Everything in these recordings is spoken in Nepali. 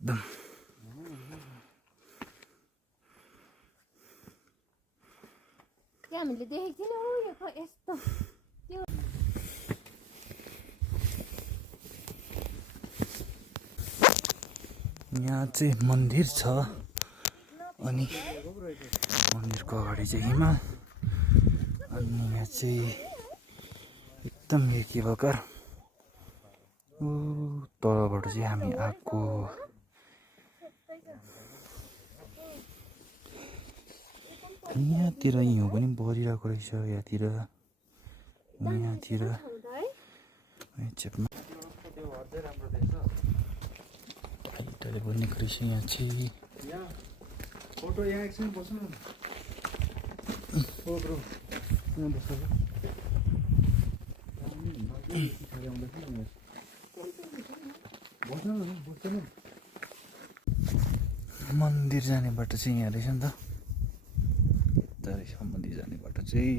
एकदम हामीले देखेको थिएन हो यो यस्तो यहाँ चाहिँ मन्दिर छ अनि मन्दिरको अगाडि चाहिँ हिमाल अनि यहाँ चाहिँ एकदम के भकर तलबाट चाहिँ हामी आएको यहाँतिर हिउँ पनि परिरहेको रहेछ यहाँतिर चेपमा हाइटले बनेको रहेछ यहाँ चाहिँ फोटो यहाँ एकछिन बस्नु न ओ ब्रो यहाँ बस्छ मन्दिर जाने बाटो चाहिँ यहाँ रहेछ नि त यता रहेछ मन्दिर जाने बाटो चाहिँ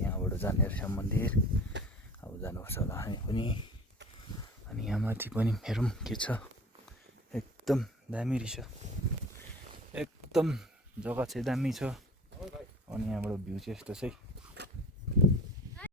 यहाँबाट जाने रहेछ मन्दिर अब जानुपर्छ होला हामी पनि अनि यहाँ माथि पनि हेरौँ के छ एकदम दामी रहेछ एकदम जग्गा चाहिँ दामी छ अनि यहाँबाट भ्यू चाहिँ यस्तो चाहिँ